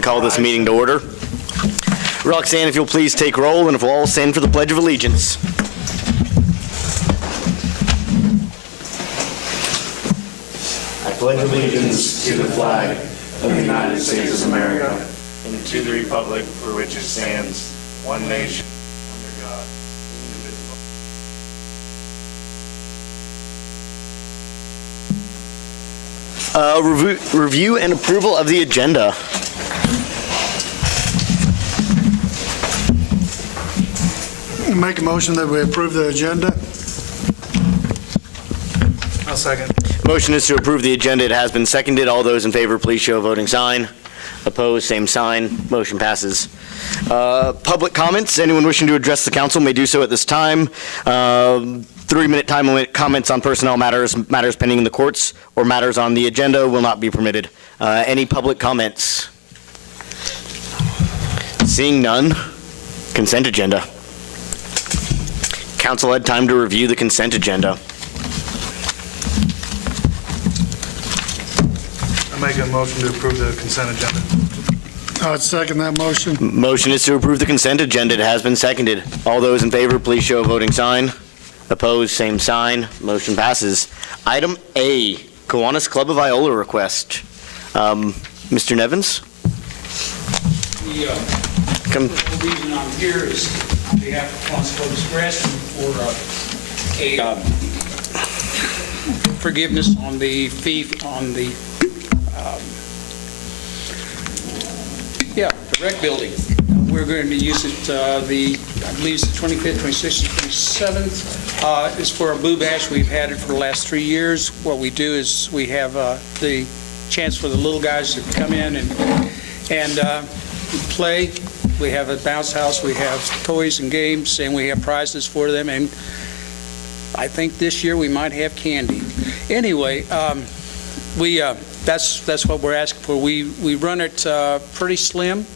Call this meeting to order. Roxanne, if you'll please take roll, and if we'll all stand for the Pledge of Allegiance. I pledge allegiance to the flag of the United States of America and to the republic for which it stands, one nation, under God, indivisible. Review and approval of the agenda. Make a motion that we approve the agenda. I'll second. Motion is to approve the agenda. It has been seconded. All those in favor, please show a voting sign. Opposed, same sign. Motion passes. Public comments. Anyone wishing to address the council may do so at this time. 3-minute time limit. Comments on personnel matters pending in the courts, or matters on the agenda will not be permitted. Any public comments? Seeing none. Consent agenda. Council had time to review the consent agenda. I make a motion to approve the consent agenda. I would second that motion. Motion is to approve the consent agenda. It has been seconded. All those in favor, please show a voting sign. Opposed, same sign. Motion passes. Item A, Kiwanis Club of Iola request. Mr. Nevins? The reason I'm here is on behalf of Kiwanis Club Express for a forgiveness on the fee on the the rec building. We're going to use it I believe it's the 25th, 26th, and 27th. It's for a Blue Bash. We've had it for the last 3 years. What we do is we have the chance for the little guys to come in and play. We have a bounce house, we have toys and games, and we have prizes for them, and I think this year we might have candy. Anyway, that's what we're asking for. We run it pretty slim.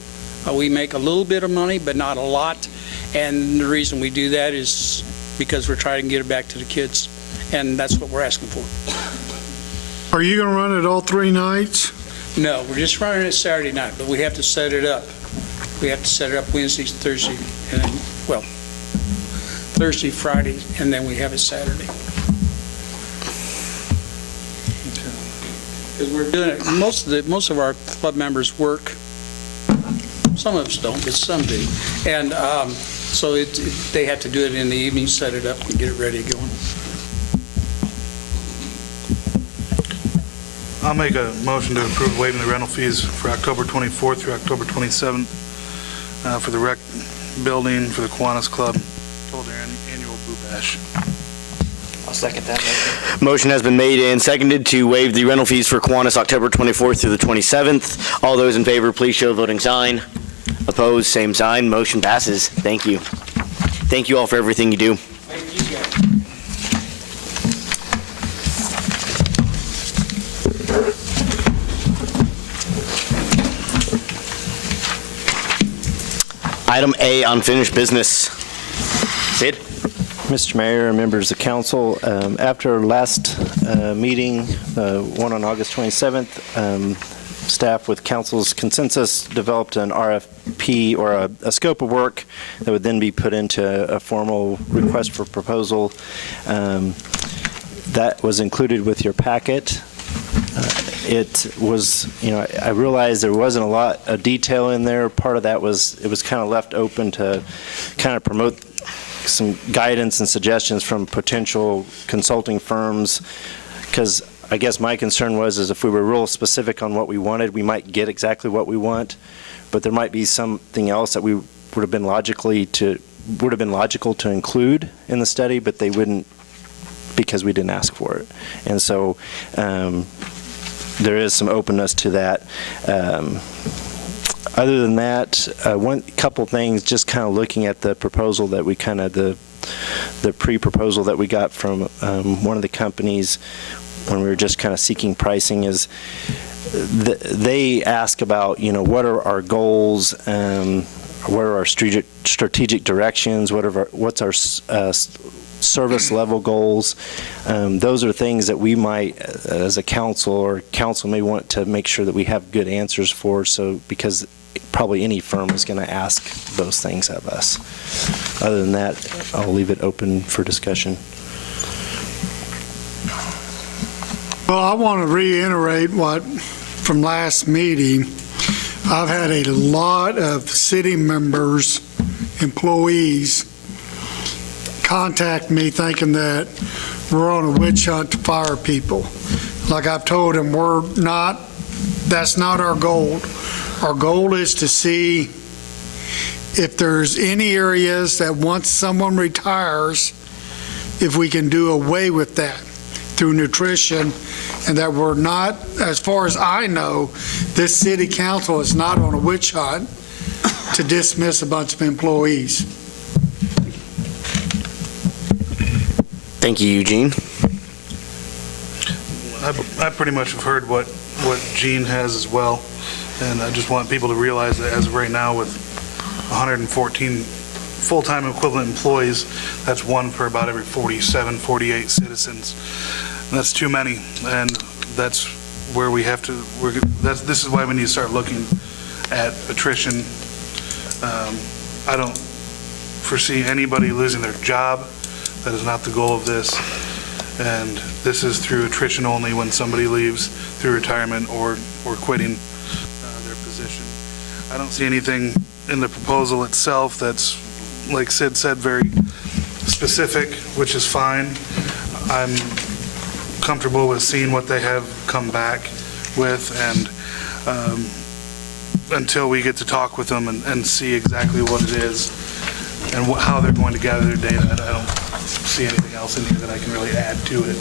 We make a little bit of money, but not a lot, and the reason we do that is because we're trying to get it back to the kids, and that's what we're asking for. Are you going to run it all 3 nights? No, we're just running it Saturday night, but we have to set it up. We have to set it up Wednesday, Thursday, and then, well, Thursday, Friday, and then we have it Saturday. Because we're doing it, most of our club members work. Some of us don't, but some do. And so they have to do it in the evening, set it up, and get it ready going. I'll make a motion to approve waiving the rental fees for October 24th through October 27th for the rec building for the Kiwanis Club. Hold their annual Blue Bash. I'll second that motion. Motion has been made and seconded to waive the rental fees for Kiwanis October 24th through the 27th. All those in favor, please show a voting sign. Opposed, same sign. Motion passes. Thank you. Thank you all for everything you do. Thank you, guys. Item A, unfinished business. Sid? Mr. Mayor and members of council, after our last meeting, one on August 27th, staff with council's consensus developed an RFP or a scope of work that would then be put into a formal request for proposal. That was included with your packet. It was, I realized there wasn't a lot of detail in there. Part of that was, it was kind of left open to kind of promote some guidance and suggestions from potential consulting firms, because I guess my concern was is if we were real specific on what we wanted, we might get exactly what we want, but there might be something else that we would have been logical to include in the study, but they wouldn't because we didn't ask for it. And so there is some openness to that. Other than that, one couple things, just kind of looking at the proposal that we the pre-proposal that we got from one of the companies when we were just kind of seeking pricing is they ask about, what are our goals, what are our strategic directions, what's our service level goals. Those are things that we might, as a council or council may want to make sure that we have good answers for, so because probably any firm is going to ask those things of us. Other than that, I'll leave it open for discussion. Well, I want to reiterate what, from last meeting, I've had a lot of city members, employees, contact me thinking that we're on a witch hunt to fire people. Like I've told them, that's not our goal. Our goal is to see if there's any areas that once someone retires, if we can do away with that through nutrition, and that we're not, as far as I know, this city council is not on a witch hunt to dismiss a bunch of employees. Thank you, Eugene. I pretty much have heard what Gene has as well, and I just want people to realize that as of right now, with 114 full-time equivalent employees, that's one per about every 47, 48 citizens. And that's too many, and that's where we have to, this is why we need to start looking at attrition. I don't foresee anybody losing their job. That is not the goal of this. And this is through attrition only when somebody leaves through retirement or quitting their position. I don't see anything in the proposal itself that's, like Sid said, very specific, which is fine. I'm comfortable with seeing what they have come back with, and until we get to talk with them and see exactly what it is and how they're going to gather their data, I don't see anything else in here that I can really add to it.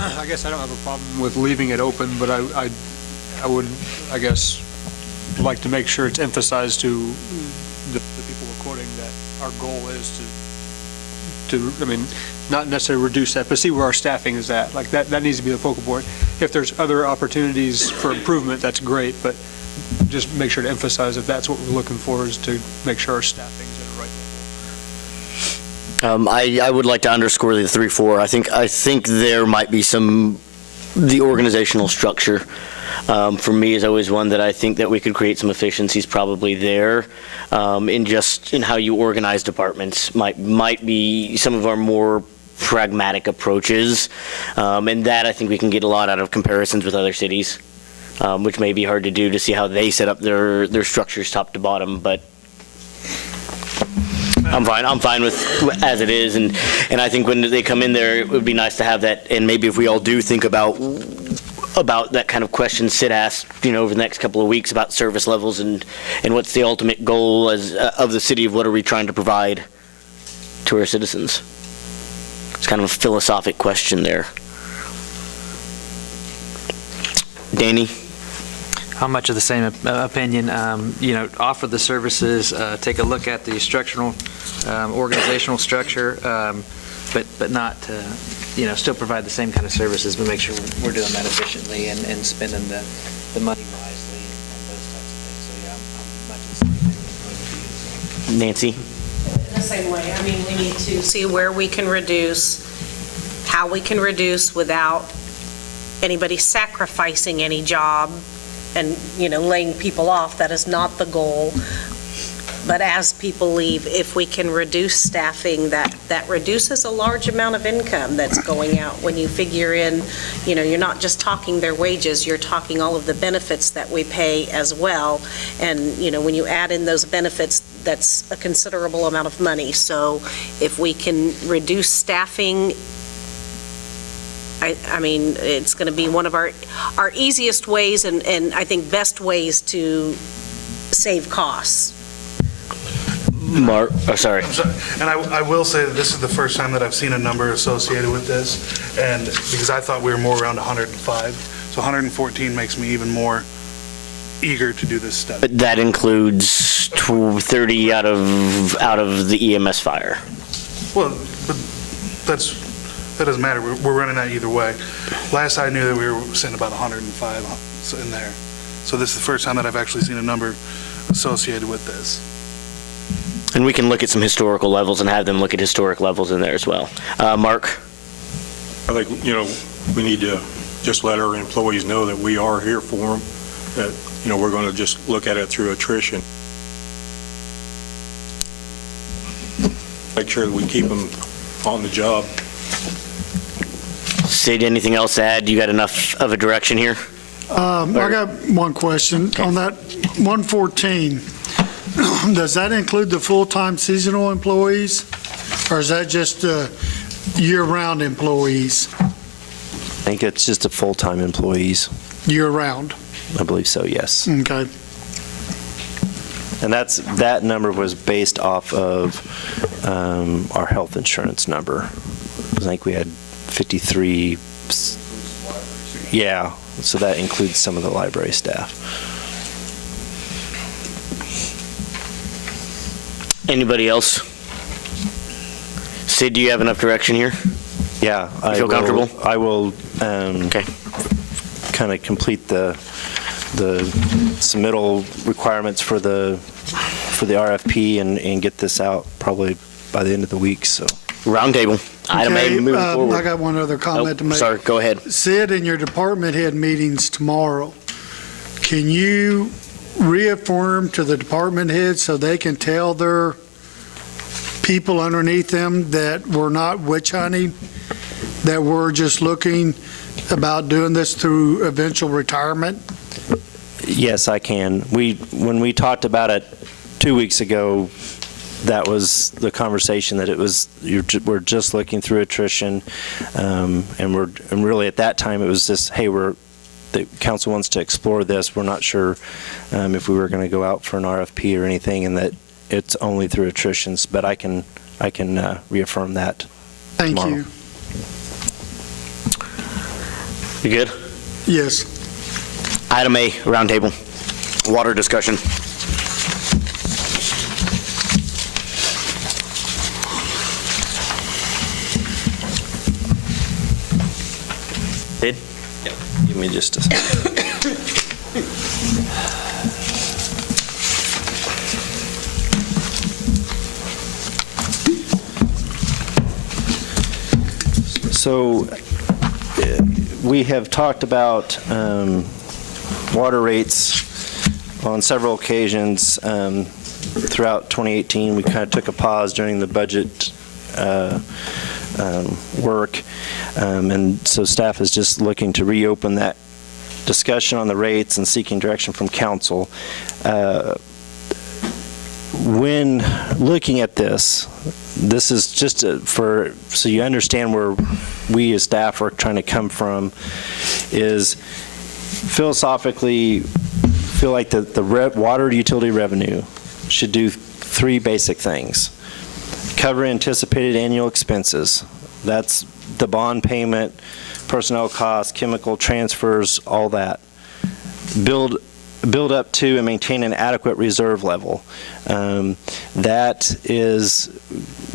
I guess I don't have a problem with leaving it open, but I would, I guess, like to make sure it's emphasized to the people we're quoting that our goal is to, I mean, not necessarily reduce that, but see where our staffing is at. Like that needs to be the focal point. If there's other opportunities for improvement, that's great, but just make sure to emphasize if that's what we're looking for, is to make sure our staffing is at a right level. I would like to underscore the 3-4. I think there might be the organizational structure, for me, is always one that I think that we could create some efficiencies probably there, in how you organize departments might be some of our more pragmatic approaches, and that I think we can get a lot out of comparisons with other cities, which may be hard to do to see how they set up their structures top to bottom, but I'm fine with as it is, and I think when they come in there, it would be nice to have that, and maybe if we all do think about that kind of question Sid asked, over the next couple of weeks about service levels and what's the ultimate goal of the city, of what are we trying to provide to our citizens. It's kind of a philosophic question there. Danny? How much of the same opinion? Offer the services, take a look at the structural, organizational structure, but not, still provide the same kind of services, but make sure we're doing that efficiently and spending the money wisely and those types of things. So yeah, I'm much the same opinion. Nancy? In the same way. I mean, we need to see where we can reduce, how we can reduce without anybody sacrificing any job and, laying people off. That is not the goal. But as people leave, if we can reduce staffing, that reduces a large amount of income that's going out. When you figure in, you're not just talking their wages, you're talking all of the benefits that we pay as well. And, when you add in those benefits, that's a considerable amount of money. So if we can reduce staffing, I mean, it's going to be one of our easiest ways and I think best ways to save costs. Mark, sorry. I'm sorry. And I will say that this is the first time that I've seen a number associated with this, and because I thought we were more around 105, so 114 makes me even more eager to do this study. But that includes 30 out of the EMS fire. Well, but that doesn't matter. We're running that either way. Last I knew that we were sitting about 105 in there. So this is the first time that I've actually seen a number associated with this. And we can look at some historical levels and have them look at historic levels in there as well. Mark? I think, we need to just let our employees know that we are here for them, that, we're going to just look at it through attrition. Make sure that we keep them on the job. Sid, anything else to add? You got enough of a direction here? I got one question. On that 114, does that include the full-time seasonal employees? Or is that just year-round employees? I think it's just the full-time employees. Year-round? I believe so, yes. Okay. And that number was based off of our health insurance number. I think we had 53. Yeah, so that includes some of the library staff. Anybody else? Sid, do you have enough direction here? Yeah. You feel comfortable? I will Okay. kind of complete the submittal requirements for the RFP and get this out probably by the end of the week, so. Roundtable. Item A, Okay, moving I forward. got one other comment to Oh, make. sorry, go ahead. Sid, in your department head meetings tomorrow, can you reaffirm to the department heads so they can tell their people underneath them that we're not witch hunting, that we're just looking about doing this through eventual retirement? Yes, I can. When we talked about it 2 weeks ago, that was the conversation, that we're just looking through attrition, and really at that time it was just, hey, the council wants to explore this. We're not sure if we were going to go out for an RFP or anything, and that it's only through attritions. But I can reaffirm that. Thank Tomorrow. you. You good? Yes. Item A, roundtable. Water discussion. Sid? Give me just a second. So we have talked about water rates on several occasions throughout 2018. We kind of took a pause during the budget work, and so staff is just looking to reopen that discussion on the rates and seeking direction from council. When looking at this is just so you understand where we as staff are trying to come from, is philosophically feel like the water utility revenue should do three basic things. Cover anticipated annual expenses. That's the bond payment, personnel costs, chemical transfers, all that. Build up to and maintain an adequate reserve level. That is,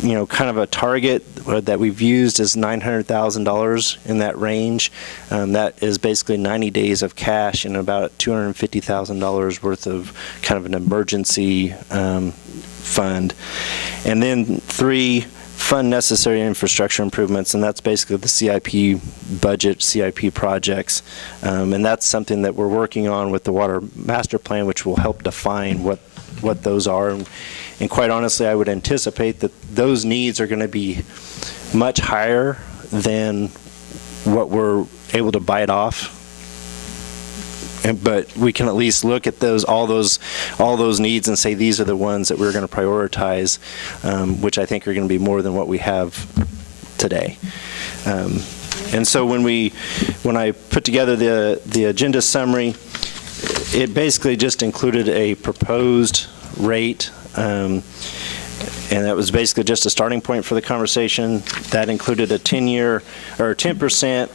kind of a target that we've used is $900,000 in that range. That is basically 90 days of cash and about $250,000 worth of kind of an emergency fund. And then 3, fund necessary infrastructure improvements, and that's basically the CIP budget, CIP projects. And that's something that we're working on with the Water Master Plan, which will help define what those are. And quite honestly, I would anticipate that those needs are going to be much higher than what we're able to bite off. But we can at least look at all those needs and say these are the ones that we're going to prioritize, which I think are going to be more than what we have today. And so when I put together the agenda summary, it basically just included a proposed rate, and that was basically just a starting point for the conversation. That included a 10-year or 10%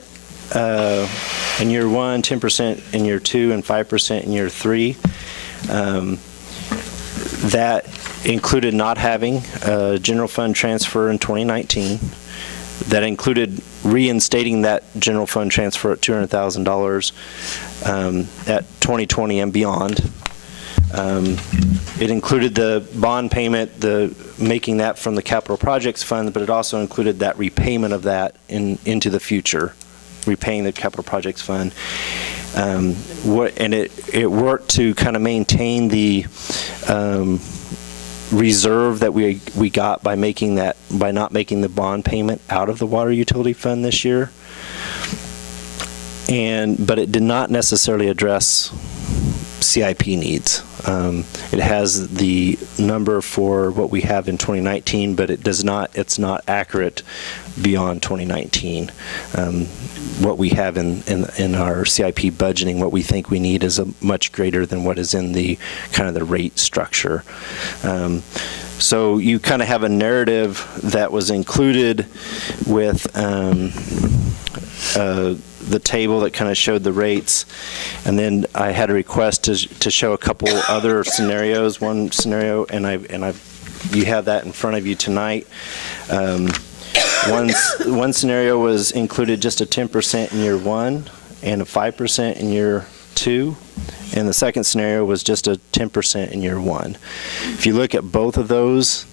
in year 1, 10% in year 2, and 5% in year 3. That included not having a general fund transfer in 2019. That included reinstating that general fund transfer at $200,000 at 2020 and beyond. It included the bond payment, making that from the capital projects fund, but it also included that repayment of that into the future, repaying the capital projects fund. And it worked to kind of maintain the reserve that we got by not making the bond payment out of the water utility fund this year. But it did not necessarily address CIP needs. It has the number for what we have in 2019, but it's not accurate beyond 2019. What we have in our CIP budgeting, what we think we need is much greater than what is in the kind of the rate structure. So you kind of have a narrative that was included with the table that kind of showed the rates, and then I had a request to show a couple other scenarios. One scenario, you have that in front of you tonight. One scenario was included just a 10% in year 1 and a 5% in year 2, and the second scenario was just a 10% in year 1. If you look at both of those,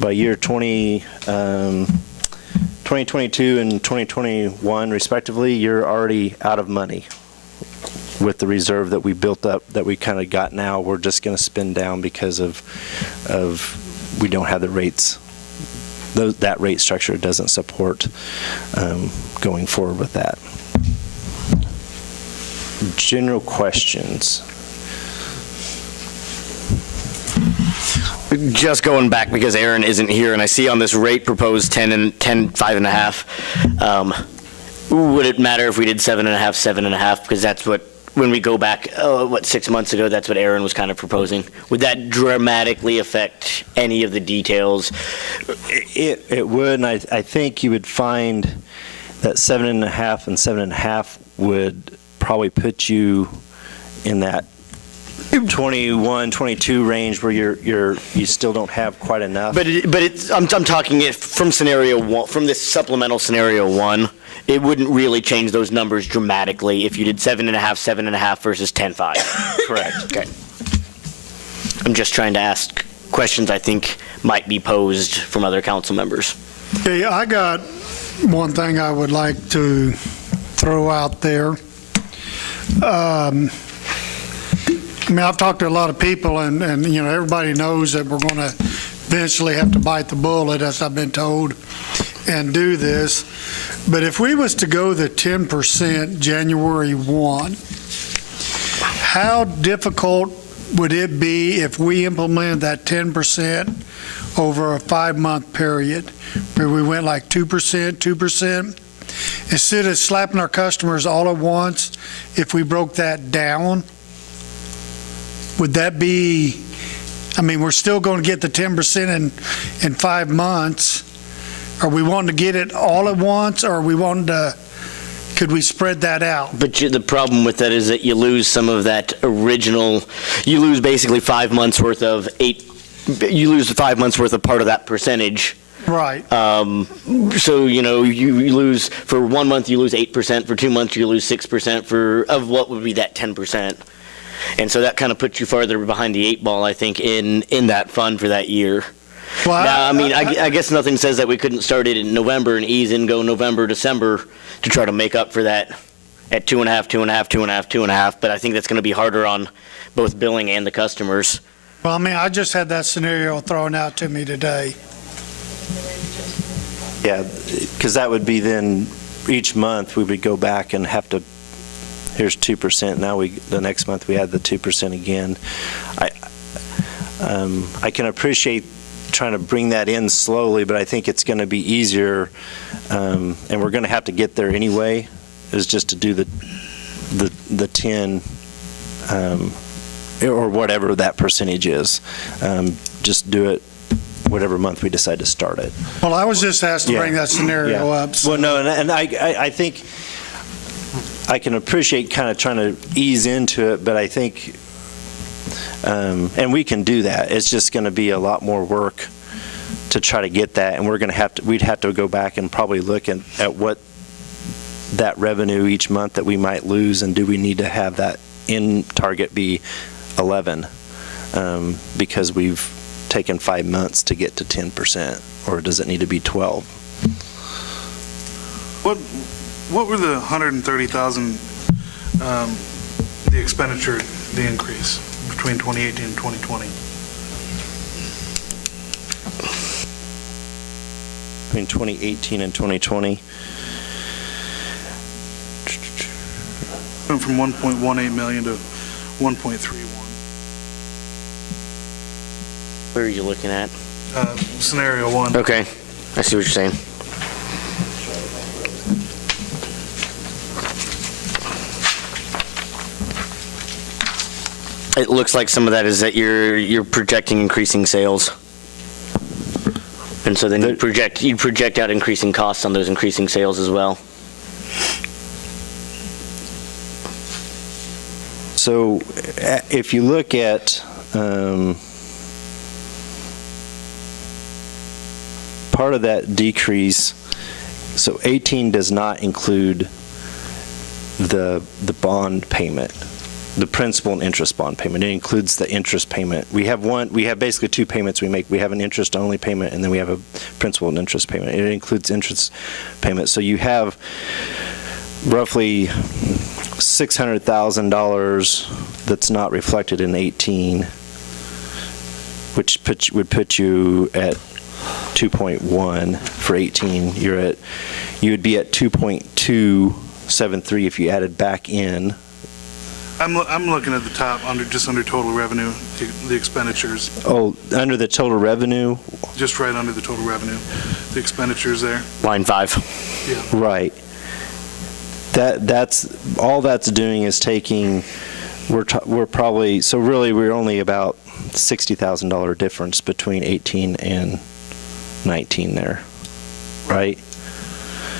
by year 2022 and 2021 respectively, you're already out of money with the reserve that we built up, that we kind of got now. We're just going to spend down because of we don't have the rates. That rate structure doesn't support going forward with that. General questions. Just going back because Aaron isn't here, and I see on this rate proposed 10 and 10, 5.5. Would it matter if we did 7.5, 7.5? Because that's what, when we go back, 6 months ago, that's what Aaron was kind of proposing. Would that dramatically affect any of the details? It would, and I think you would find that 7.5 and 7.5 would probably put you in that 21, 22 range where you still don't have quite enough. But I'm talking from scenario 1, from this supplemental scenario 1. It wouldn't really change those numbers dramatically if you did 7.5, 7.5 versus 10.5. Correct. Okay. I'm just trying to ask questions I think might be posed from other council members. Okay, I got one thing I would like to throw out there. I've talked to a lot of people, and everybody knows that we're going to eventually have to bite the bullet, as I've been told, and do this. But if we was to go the 10% January 1, how difficult would it be if we implemented that 10% over a 5-month period, where we went like 2%, 2%? Instead of slapping our customers all at once, if we broke that down, would that be, we're still going to get the 10% in 5 months. Are we wanting to get it all at once, or are we wanting to, could we spread that out? But the problem with that is that you lose some of that original, you lose basically 5 months worth of you lose 5 months worth of part of that percentage. Right. So, you lose, for 1 month, you lose 8%, for 2 months, you lose 6% of what would be that 10%. And so that kind of puts you farther behind the 8 ball, I think, in that fund for that year. Well, Now, I guess nothing says that we couldn't start it in November and ease in, go November, December to try to make up for that at 2.5, 2.5, 2.5, 2.5. But I think that's going to be harder on both billing and the customers. Well, I just had that scenario thrown out to me today. Yeah, because that would be then each month we would go back and have to, here's 2%. Now the next month we add the 2% again. I can appreciate trying to bring that in slowly, but I think it's going to be easier, and we're going to have to get there anyway, is just to do the 10 or whatever that percentage is. Just do it whatever month we decide to start it. Well, I was just asked to bring that scenario up. So. Well, no, and I think I can appreciate kind of trying to ease into it, but I think, and we can do that. It's just going to be a lot more work to try to get that, and we'd have to go back and probably look at what that revenue each month that we might lose, and do we need to have that in target be 11 because we've taken 5 months to get to 10%, or does it need to be 12? What were the 130,000, the expenditure, the increase between 2018 and 2020? Between 2018 and 2020? Went from 1.18 million to 1.31. Where are you looking at? Scenario one. Okay, I see what you're saying. It looks like some of that is that you're projecting increasing sales. And so then you project out increasing costs on those increasing sales as well. So if you look at part of that decrease, so 18 does not include the bond payment, the principal and interest bond payment. It includes the interest payment. We have basically two payments we make. We have an interest-only payment, and then we have a principal and interest payment. It includes interest payment. So you have roughly $600,000 that's not reflected in 18, which would put you at 2.1 for 18. You would be at 2.273 if you added back in. I'm looking at the top, just under total revenue, the expenditures, Oh, under the total revenue? just right under the total revenue, the expenditures there. Line 5. Right. That's all that's doing is taking, we're probably, so really we're only about $60,000 difference between 18 and 19 there, right?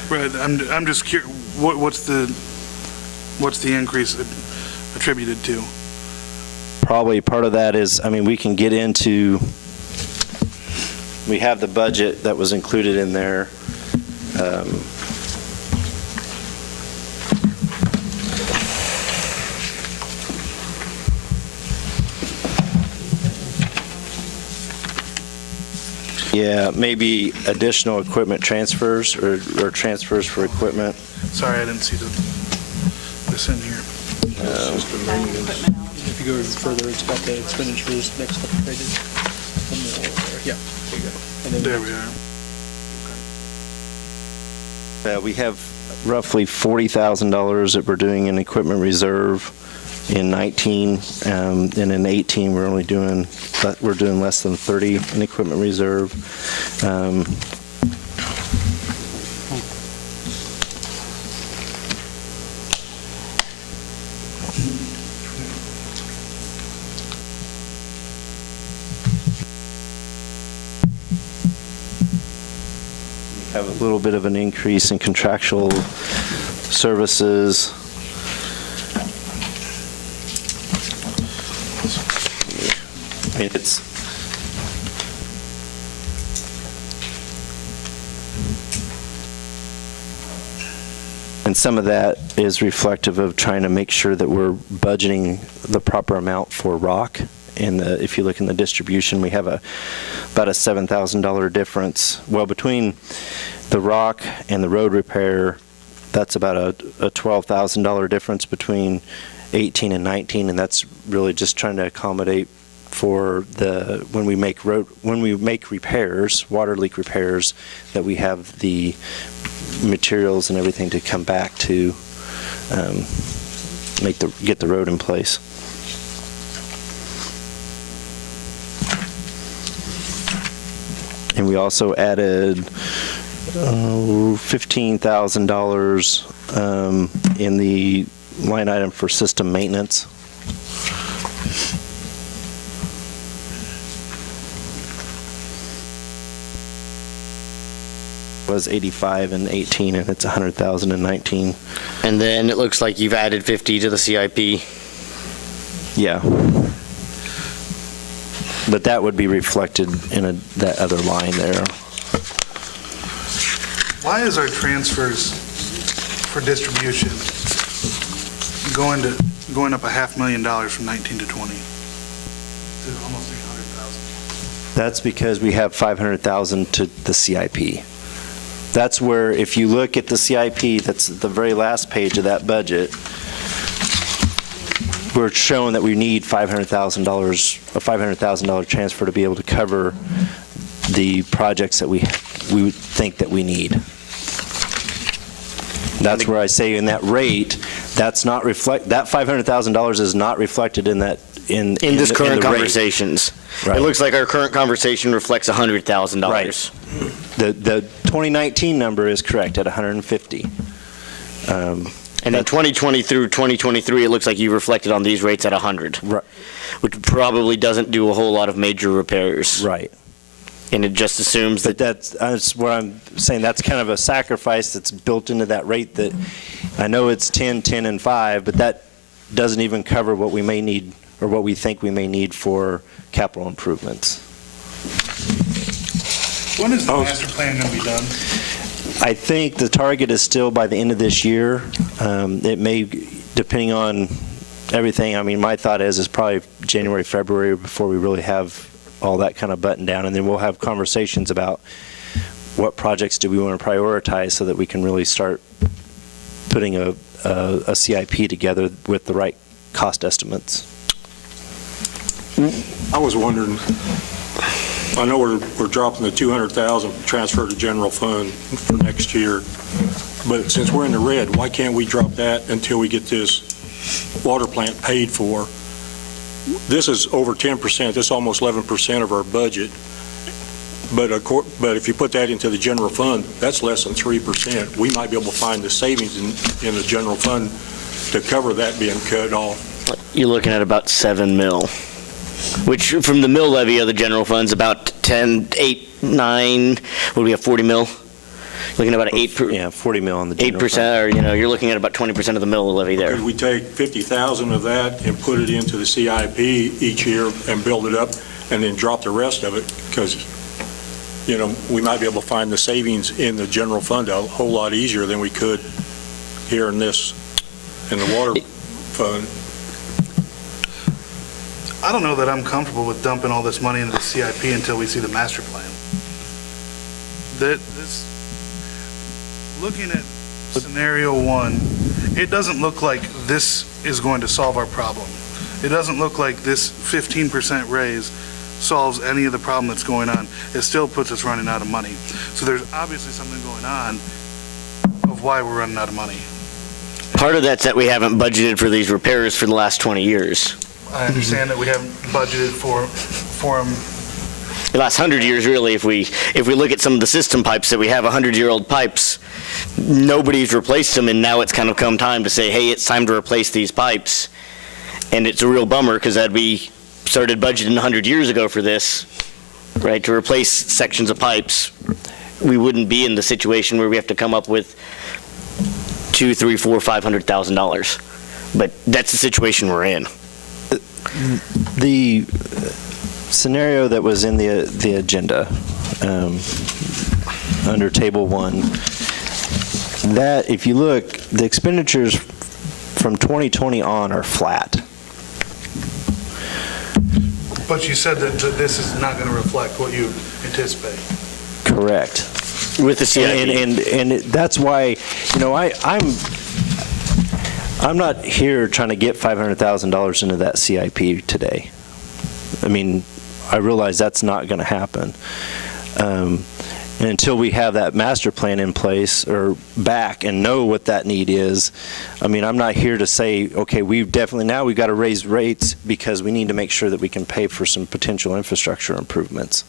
Right, I'm just curious, what's the increase attributed to? Probably part of that is, I mean, we can get into, we have the budget that was included in there. Yeah, maybe additional equipment transfers or transfers for equipment. Sorry, I didn't see this in here. If you go even further, it's got the expenditures next up rated. Yeah, there you go. And then There we are. We have roughly $40,000 that we're doing in equipment reserve in 19, and in 18, we're doing less than 30 in equipment reserve. Have a little bit of an increase in contractual services. I mean, and some of that is reflective of trying to make sure that we're budgeting the proper amount for rock. And if you look in the distribution, we have about a $7,000 difference. Well, between the rock and the road repair, that's about a $12,000 difference between 18 and 19, and that's really just trying to accommodate for when we make repairs, water leak repairs, that we have the materials and everything to come back to get the road in place. And we also added $15,000 in the line item for system maintenance. Was 85 and 18, and it's 100,000 and 19. And then it looks like you've added 50 to the CIP. Yeah. But that would be reflected in that other line there. Why is our transfers for distribution going up $500,000 from 19 to 20? to almost 300,000. That's because we have 500,000 to the CIP. That's where, if you look at the CIP, that's the very last page of that budget, we're showing that we need $500,000, a $500,000 transfer to be able to cover the projects that we would think that we need. That's where I say in that rate, that's not that $500,000 is not reflected in that, in In this the current rate. conversations. Right. It looks like our current conversation reflects $100,000. Right. The 2019 number is correct at 150. And in 2020 through 2023, it looks like you reflected on these rates at 100. Right. Which probably doesn't do a whole lot of major repairs. Right. And it just assumes But that, that's what I'm saying, that's kind of a sacrifice that's built into that rate that, I know it's 10, 10, and 5, but that doesn't even cover what we may need, or what we think we may need for capital improvements. When is the master plan going to be done? I think the target is still by the end of this year. It may, depending on everything, I mean, my thought is probably January, February before we really have all that kind of buttoned down, and then we'll have conversations about what projects do we want to prioritize so that we can really start putting a CIP together with the right cost estimates. I was wondering, I know we're dropping the 200,000 transfer to general fund for next year, but since we're in the red, why can't we drop that until we get this water plant paid for? This is over 10%, this is almost 11% of our budget, but if you put that into the general fund, that's less than 3%. We might be able to find the savings in the general fund to cover that being cut off. you're looking at about 7 mil, which from the mill levy of the general fund's about 10, 8, 9, what do we have, 40 mil? Looking at about 8%. Yeah, 40 mil on the general fund. 8%, or, you're looking at about 20% of the mill levy there. Could we take 50,000 of that and put it into the CIP each year and build it up and then drop the rest of it? Because, we might be able to find the savings in the general fund a whole lot easier than we could here in the water fund. I don't know that I'm comfortable with dumping all this money into the CIP until we see the master plan. Looking at scenario 1, it doesn't look like this is going to solve our problem. It doesn't look like this 15% raise solves any of the problem that's going on. It still puts us running out of money. So there's obviously something going on of why we're running out of money. Part of that's that we haven't budgeted for these repairs for the last 20 years. I understand that we haven't budgeted for them. The last 100 years, really, if we look at some of the system pipes that we have, 100-year-old pipes, nobody's replaced them, and now it's kind of come time to say, hey, it's time to replace these pipes. And it's a real bummer, because we started budgeting 100 years ago for this, right, to replace sections of pipes. We wouldn't be in the situation where we have to come up with $200,000, $300,000, $400,000, $500,000. But that's the situation we're in. The scenario that was in the agenda under table 1, that if you look, the expenditures from 2020 on are flat. But you said that this is not going to reflect what you anticipate. Correct. With the CIP. And that's why, I'm not here trying to get $500,000 into that CIP today. I mean, I realize that's not going to happen. And until we have that master plan in place or back and know what that need is, I mean, I'm not here to say, okay, we've got to raise rates because we need to make sure that we can pay for some potential infrastructure improvements.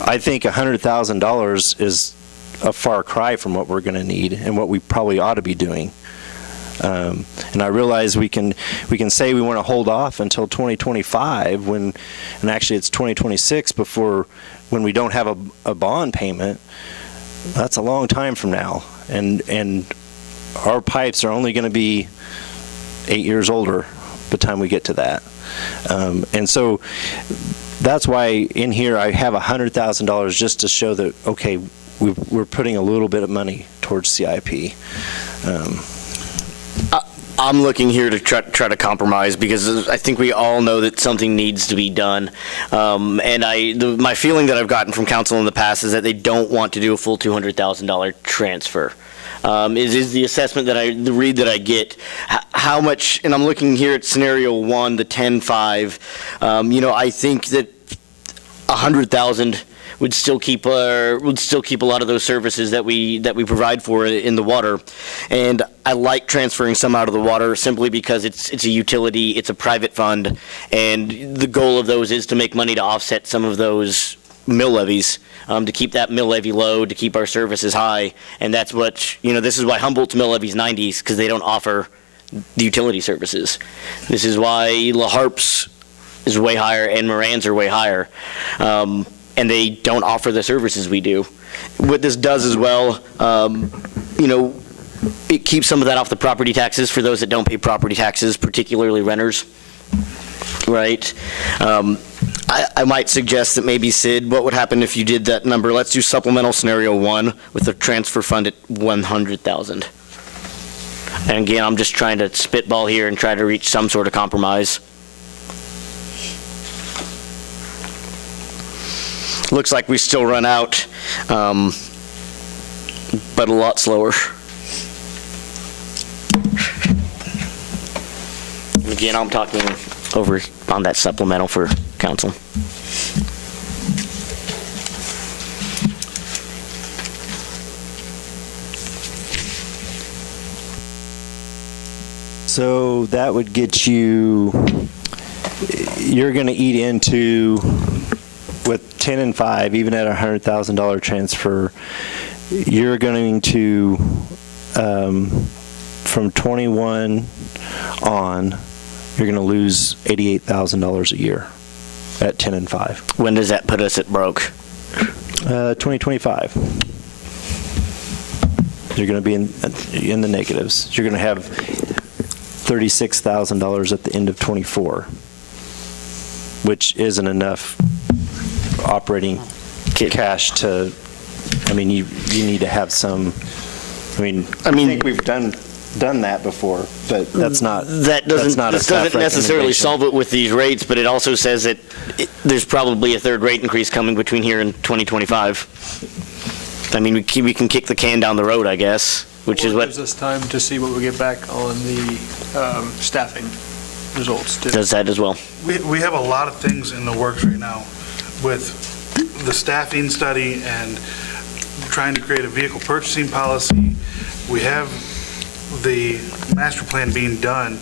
I think $100,000 is a far cry from what we're going to need and what we probably ought to be doing. And I realize we can say we want to hold off until 2025 and actually it's 2026 when we don't have a bond payment. That's a long time from now. And our pipes are only going to be 8 years older by the time we get to that. And so that's why in here I have $100,000 just to show that, okay, we're putting a little bit of money towards CIP. I'm looking here to try to compromise because I think we all know that something needs to be done. And my feeling that I've gotten from council in the past is that they don't want to do a full $200,000 transfer. Is the assessment the read that I get, how much, and I'm looking here at scenario 1, the 10-5, I think that 100,000 would still keep a lot of those services that we provide for in the water. And I like transferring some out of the water simply because it's a utility, it's a private fund, and the goal of those is to make money to offset some of those mill levies, to keep that mill levy low, to keep our services high. And that's what, this is why Humboldt's mill levy's 90s, because they don't offer the utility services. This is why La Harpe's is way higher and Moran's are way higher. And they don't offer the services we do. What this does as well, it keeps some of that off the property taxes for those that don't pay property taxes, particularly renters, right? I might suggest that maybe, Sid, what would happen if you did that number? Let's do supplemental scenario 1 with the transfer fund at 100,000. And again, I'm just trying to spitball here and try to reach some sort of compromise. Looks like we still run out, but a lot slower. And again, I'm talking over on that supplemental for council. So that would get you're going to eat into, with 10 and 5, even at a $100,000 transfer, you're going to, from 21 on, you're going to lose $88,000 a year at 10 and 5. When does that put us at broke? 2025. You're going to be in the negatives. You're going to have $36,000 at the end of 24, which isn't enough operating cash to, you need to have some, I think we've done that before, but this doesn't necessarily solve it with these rates, but it also says that there's probably a third rate increase coming between here and 2025. We can kick the can down the road, I guess, which is what gives us time to see what we get back on the staffing results too. does that as well. We have a lot of things in the works right now with the staffing study and trying to create a vehicle purchasing policy. We have the master plan being done.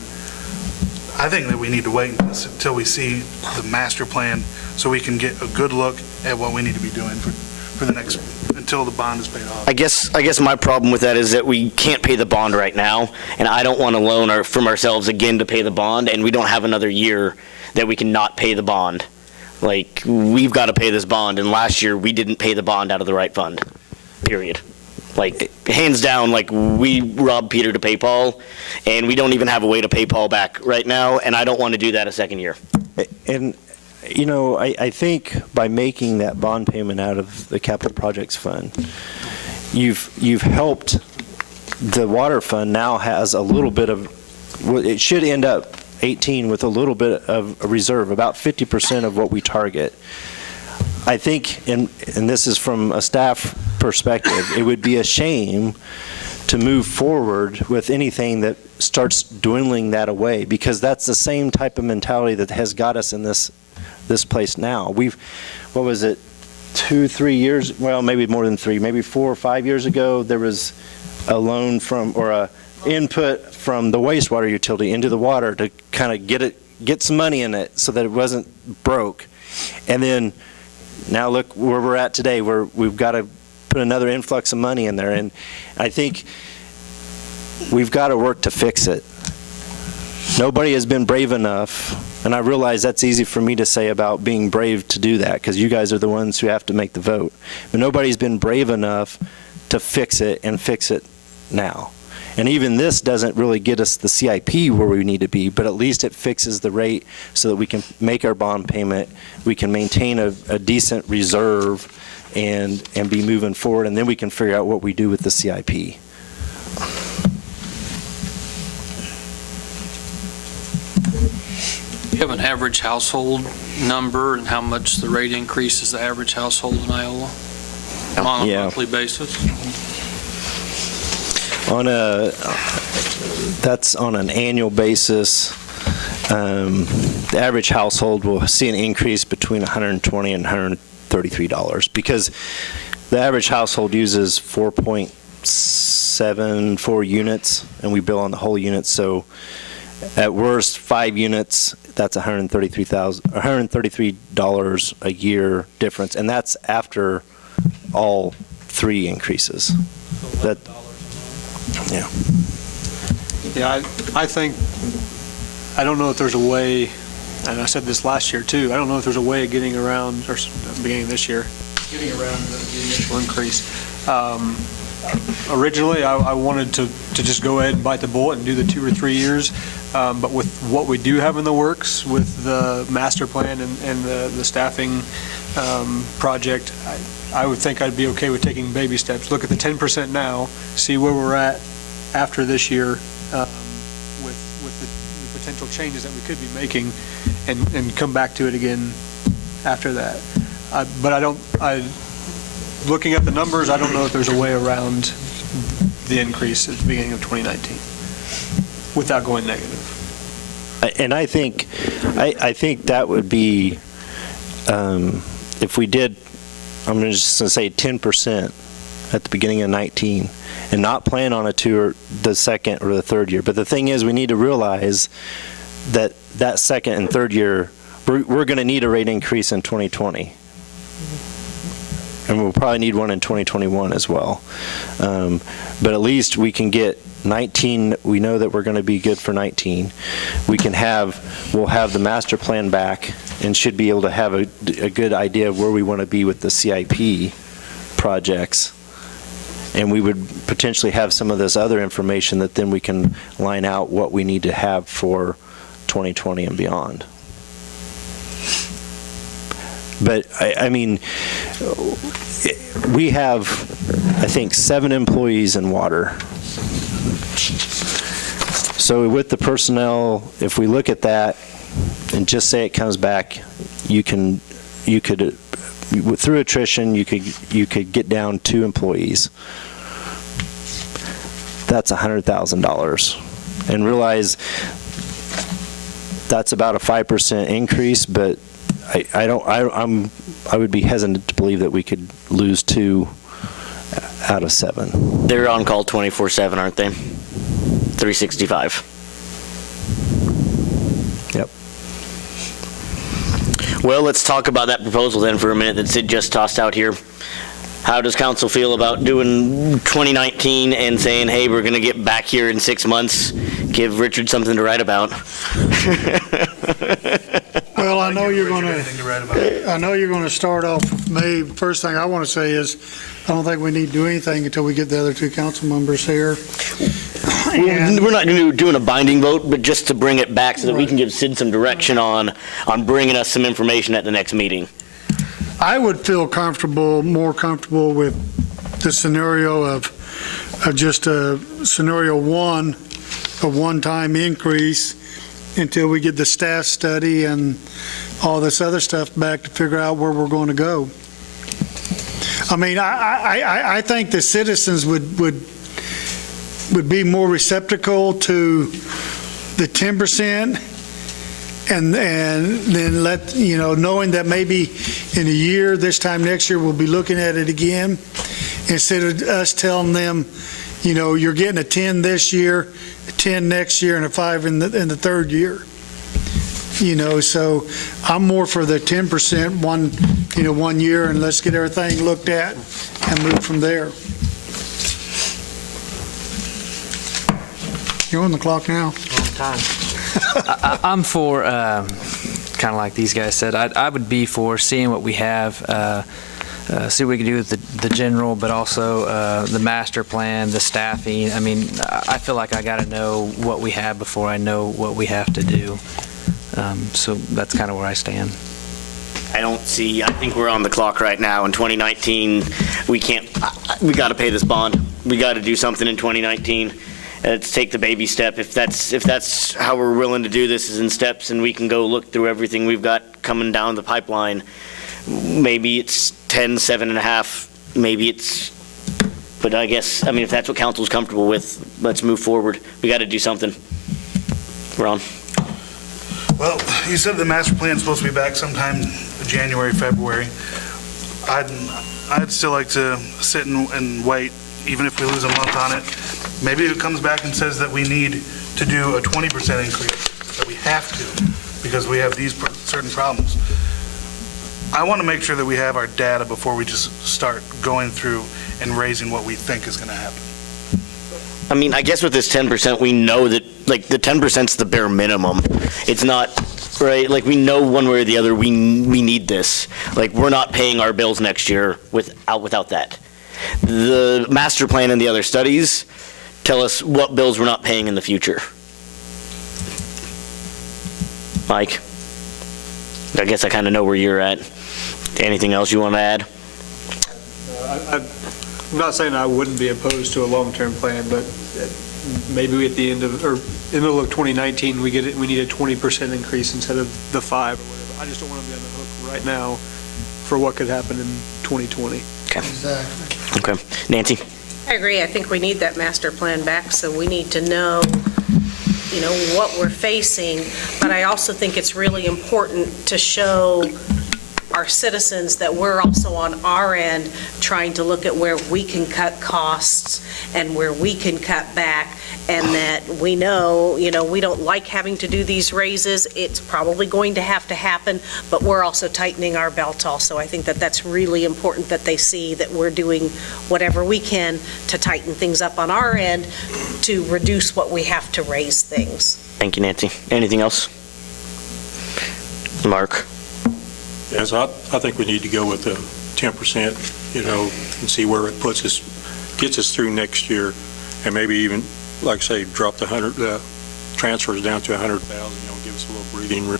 I think that we need to wait until we see the master plan so we can get a good look at what we need to be doing for the next, until the bond is paid off. I guess my problem with that is that we can't pay the bond right now, and I don't want to loan from ourselves again to pay the bond, and we don't have another year that we can not pay the bond. We've got to pay this bond, and last year we didn't pay the bond out of the right fund, period. Hands down, we robbed Peter to pay Paul, and we don't even have a way to pay Paul back right now, and I don't want to do that a second year. And, I think by making that bond payment out of the capital projects fund, you've helped. The water fund now has a little bit of, it should end up 18 with a little bit of a reserve, about 50% of what we target. I think, and this is from a staff perspective, it would be a shame to move forward with anything that starts dwindling that away, because that's the same type of mentality that has got us in this place now. What was it, 2-3 years, well, maybe more than 3, maybe 4 or 5 years ago, there was a loan or a input from the wastewater utility into the water to kind of get some money in it so that it wasn't broke. And then now look where we're at today, where we've got to put another influx of money in there. And I think we've got to work to fix it. Nobody has been brave enough, and I realize that's easy for me to say about being brave to do that, because you guys are the ones who have to make the vote. But nobody's been brave enough to fix it and fix it now. And even this doesn't really get us the CIP where we need to be, but at least it fixes the rate so that we can make our bond payment, we can maintain a decent reserve and be moving forward, and then we can figure out what we do with the CIP. You have an average household number and how much the rate increases the average household in Iola on a Yeah. monthly basis? That's on an annual basis. The average household will see an increase between $120 and $133 because the average household uses 4.74 units, and we bill on the whole unit. So at worst, 5 units, that's $133 a year difference, and that's after all 3 increases. That, yeah. Yeah, I think, I don't know if there's a way, and I said this last year too, I don't know if there's a way of getting around, or beginning of this year, getting around the initial increase. Originally, I wanted to just go ahead and bite the bullet and do the 2 or 3 years, but with what we do have in the works, with the master plan and the staffing project, I would think I'd be okay with taking baby steps. Look at the 10% now, see where we're at after this year with the potential changes that we could be making, and come back to it again after that. But looking at the numbers, I don't know if there's a way around the increase at the beginning of 2019 without going negative. And I think that would be, if we did, I'm just going to say 10% at the beginning of 19, and not plan on the second or the third year. But the thing is, we need to realize that second and third year, we're going to need a rate increase in 2020. And we'll probably need one in 2021 as well. But at least we can get 19, we know that we're going to be good for 19. We'll have the master plan back and should be able to have a good idea of where we want to be with the CIP projects. And we would potentially have some of this other information that then we can line out what we need to have for 2020 and beyond. But, I mean, we have, I think, 7 employees in water. So with the personnel, if we look at that and just say it comes back, you could, through attrition, you could get down 2 employees. That's $100,000. And realize that's about a 5% increase, but I would be hesitant to believe that we could lose 2 out of 7. They're on call 24/7, aren't they? 365. Yep. Well, let's talk about that proposal then for a minute that Sid just tossed out here. How does council feel about doing 2019 and saying, hey, we're going to get back here in 6 months, give Richard something to write about? Well, I know you're going to start off with me. First thing I want to say is, I don't think we need to do anything until we get the other 2 council members here. We're not doing a binding vote, but just to bring it back so that we can give Sid some direction on bringing us some information at the next meeting. I would feel more comfortable with the scenario of just a scenario 1, a one-time increase until we get the staff study and all this other stuff back to figure out where we're going to go. I mean, I think the citizens would be more receptacle to the 10%, and then knowing that maybe in a year, this time next year, we'll be looking at it again, instead of us telling them, you're getting a 10 this year, a 10 next year, and a 5 in the third year. So I'm more for the 10% one year, and let's get everything looked at and move from there. You're on the clock now. I'm for, kind of like these guys said, I would be for seeing what we have, see what we can do with the general, but also the master plan, the staffing. I mean, I feel like I got to know what we have before I know what we have to do. So that's kind of where I stand. I think we're on the clock right now. In 2019, we got to pay this bond. We got to do something in 2019. let's take the baby step. If that's how we're willing to do this, is in steps, and we can go look through everything we've got coming down the pipeline, maybe it's 10, 7.5, maybe it's, but I guess, if that's what council's comfortable with, let's move forward. We got to do something. Ron? Well, you said the master plan's supposed to be back sometime January, February. I'd still like to sit and wait, even if we lose a month on it. Maybe it comes back and says that we need to do a 20% increase, that we have to, because we have these certain problems. I want to make sure that we have our data before we just start going through and raising what we think is going to happen. I guess with this 10%, we know that, the 10%'s the bare minimum. It's not, right, we know one way or the other, we need this. We're not paying our bills next year without that. The master plan and the other studies tell us what bills we're not paying in the future. Mike? I guess I kind of know where you're at. Anything else you want to add? I'm not saying I wouldn't be opposed to a long-term plan, but maybe at the end of, or in the middle of 2019, we need a 20% increase instead of the 5 or whatever. I just don't want to be on the hook right now for what could happen in 2020. Okay. Exactly. Okay. Nancy? I agree. I think we need that master plan back, so we need to know, what we're facing. But I also think it's really important to show our citizens that we're also on our end trying to look at where we can cut costs and where we can cut back, and that we know, we don't like having to do these raises. It's probably going to happen, but we're also tightening our belt also. I think that that's really important, that they see that we're doing whatever we can to tighten things up on our end to reduce what we have to raise things. Thank you, Nancy. Anything else? Mark? Yes, I think we need to go with the 10%, and see where it gets us through next year, and maybe even, like I say, drop the transfers down to 100,000, give us a little breathing room.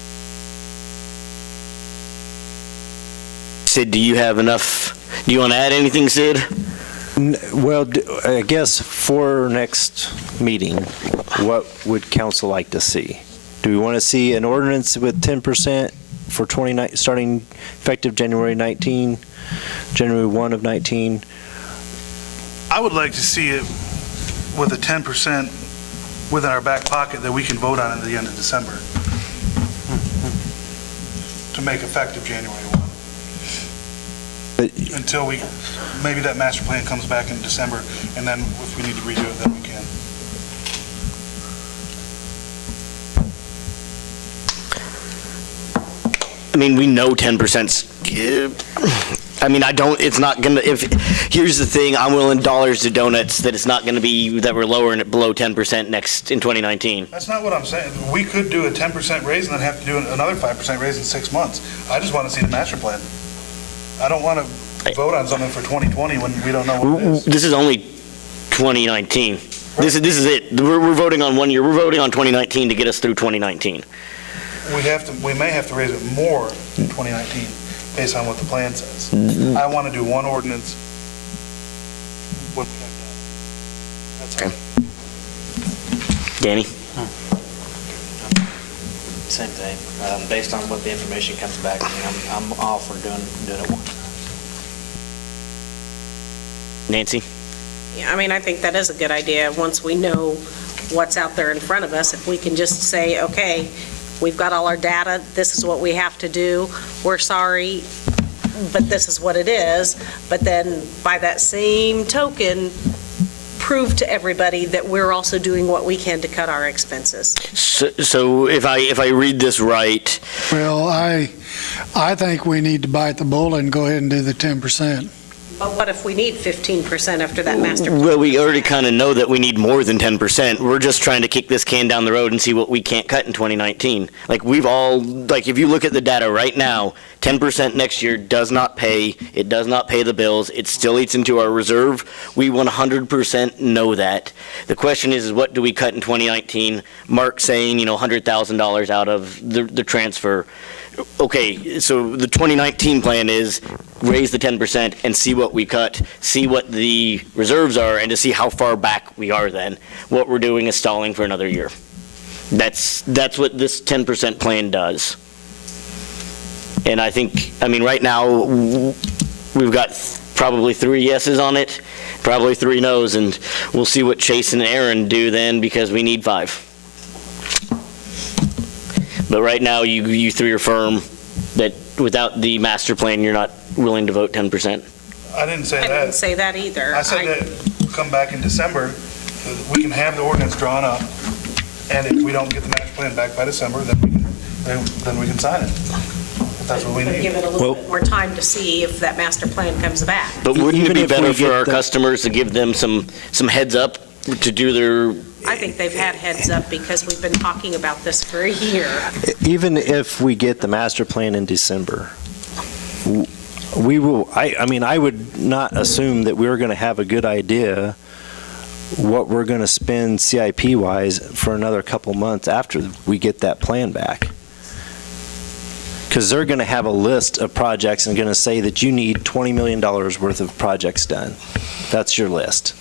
Sid, do you have enough? Do you want to add anything, Sid? Well, I guess for next meeting, what would council like to see? Do we want to see an ordinance with 10% for starting effective January 19, January 1 of 19? I would like to see it with a 10% within our back pocket that we can vote on at the end of December to make effective January 1. Until maybe that master plan comes back in December, and then if we need to redo it, then we can. We know 10%'s, it's not gonna, here's the thing, I'm willing dollars to donuts that it's not gonna be, that we're lowering it below 10% in 2019. That's not what I'm saying. We could do a 10% raise and then have to do another 5% raise in 6 months. I just want to see the master plan. I don't want to vote on something for 2020 when we don't know what it is. This is only 2019. This is it. We're voting on 1 year. We're voting on 2019 to get us through 2019. We may have to raise it more in 2019 based on what the plan says. I want to do one ordinance when we have that. That's all. Danny? Same thing. Based on what the information comes back, I'm all for doing it once. Nancy? Yeah, I think that is a good idea. Once we know what's out there in front of us, if we can just say, okay, we've got all our data, this is what we have to do, we're sorry, but this is what it is. But then by that same token, prove to everybody that we're also doing what we can to cut our expenses. So if I read this right, Well, I think we need to bite the bullet and go ahead and do the 10%. But what if we need 15% after that master plan? well, we already kind of know that we need more than 10%. We're just trying to kick this can down the road and see what we can't cut in 2019. If you look at the data right now, 10% next year does not pay. It does not pay the bills. It still eats into our reserve. We 100% know that. The question is what do we cut in 2019? Mark saying, $100,000 out of the transfer. okay, so the 2019 plan is raise the 10% and see what we cut, see what the reserves are, and to see how far back we are then. What we're doing is stalling for another year. That's what this 10% plan does. And I think, I mean, right now, we've got probably 3 yeses on it, probably 3 nos, and we'll see what Chase and Aaron do then, because we need 5. But right now, you 3 are firm that without the master plan, you're not willing to vote 10%. I didn't say I that. didn't say that either. I said that we'll come back in December, we can have the ordinance drawn up, and if we don't get the master plan back by December, then we can sign it, if that's what we But need. give it a little bit more time to see if that master plan comes back. But wouldn't it Even be if we better for get our the- customers to give them some heads up to do their, I think they've had heads up because we've been talking about this for a year. Even if we get the master plan in December, we will, I mean, I would not assume that we're going to have a good idea what we're going to spend CIP-wise for another couple months after we get that plan back. Because they're going to have a list of projects and going to say that you need $20 million worth of projects done. That's your list.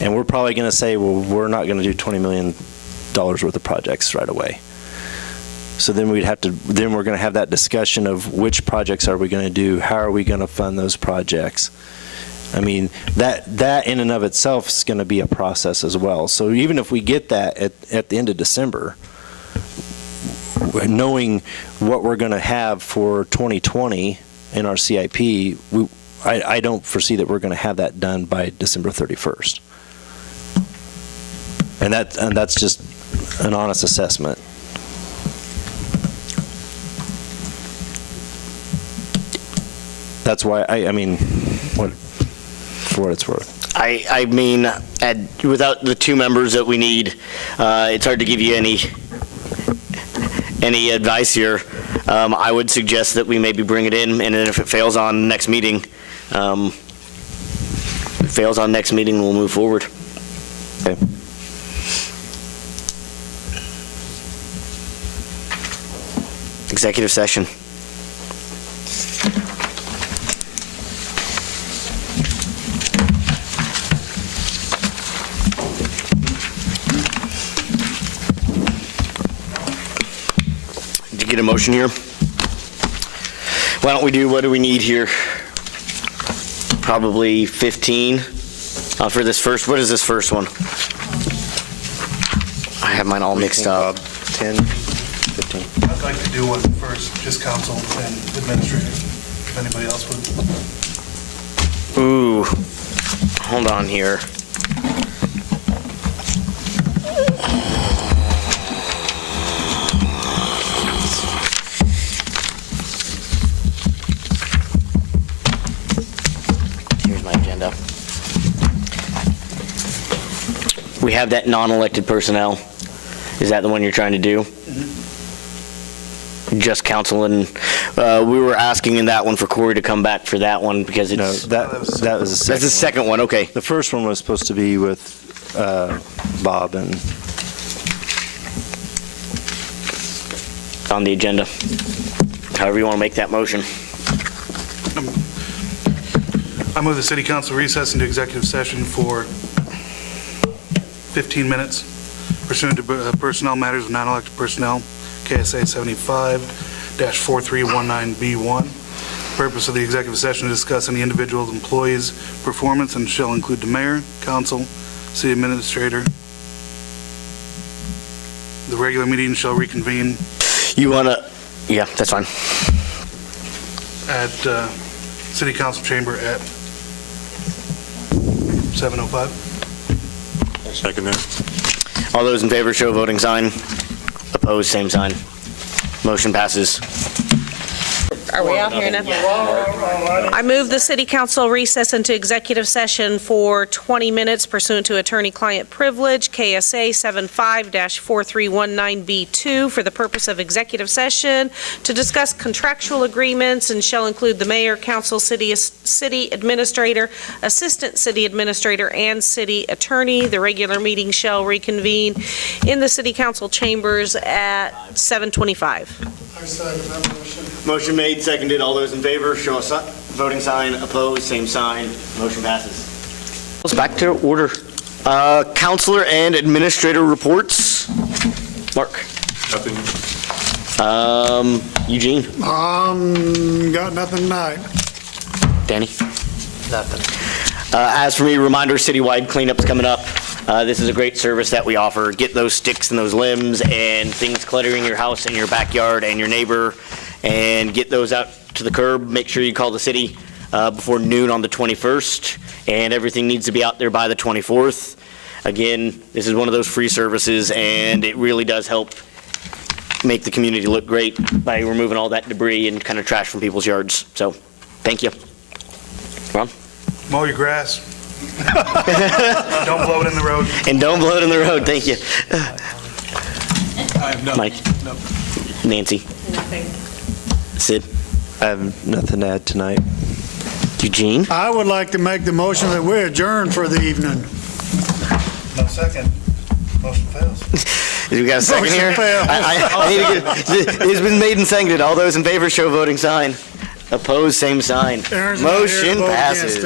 And we're probably going to say, well, we're not going to do $20 million worth of projects right away. So then we're going to have that discussion of which projects are we going to do? How are we going to fund those projects? I mean, that in and of itself is going to be a process as well. So even if we get that at the end of December, knowing what we're going to have for 2020 in our CIP, I don't foresee that we're going to have that done by December 31st. And that's just an honest assessment. That's why I mean, for what it's worth. I mean, without the 2 members that we need, it's hard to give you any advice here. I would suggest that we maybe bring it in, and then if it fails on next meeting, we'll move forward. Okay. Executive session. Did you get a motion here? Why don't we do, what do we need here? Probably 15 for this first, what is this first one? I have mine all mixed up. 10, 15. I'd like to do one first, just council and administrator, if anybody else would. Ooh, hold on here. Here's my agenda. We have that non-elected personnel. Is that the one you're trying to do? Just council, and we were asking in that one for Corey to come back for that one because No, it's, that was the second that's the one. second one, okay. The first one was supposed to be with Bob and On the agenda. However you want to make that motion. I move the city council recess into executive session for 15 minutes pursuant to personnel matters of non-elected personnel, KSA 75-4319B1. Purpose of the executive session to discuss any individual employee's performance and shall include the mayor, council, city administrator. The regular meeting shall reconvene You want to, yeah, that's fine. at city council chamber at 7:05. Second that. All those in favor show voting sign. Opposed, same sign. Motion passes. Are we out here enough? I move the city council recess into executive session for 20 minutes pursuant to attorney-client privilege, KSA 75-4319B2, for the purpose of executive session to discuss contractual agreements and shall include the mayor, council, city administrator, assistant city administrator, and city attorney. The regular meeting shall reconvene in the city council chambers at 7:25. I second that motion. Motion made, seconded. All those in favor, show a voting sign. Opposed, same sign. Motion passes. Let's back to order. Counselor and administrator reports. Mark. Nothing. Eugene. Got nothing tonight. Danny. Nothing. As for me, reminder, citywide cleanup's coming up. This is a great service that we offer. Get those sticks and those limbs and things cluttering your house and your backyard and your neighbor, and get those out to the curb. Make sure you call the city before noon on the 21st, and everything needs to be out there by the 24th. Again, this is one of those free services, and it really does help make the community look great by removing all that debris and kind of trash from people's yards. So, thank you. Ron? Mow your grass. Don't blow it in the road. And don't blow it in the road, thank you. I have nothing. Mike? No. Nancy? Nothing. Sid? I have nothing to add tonight. Eugene? I would like to make the motion that we adjourn for the evening. No second. Motion fails. We got a second Motion here? fails. I need to get, it's been made and seconded. All those in favor show voting sign. Opposed, same sign. Aaron's not here to Motion vote against passes. it.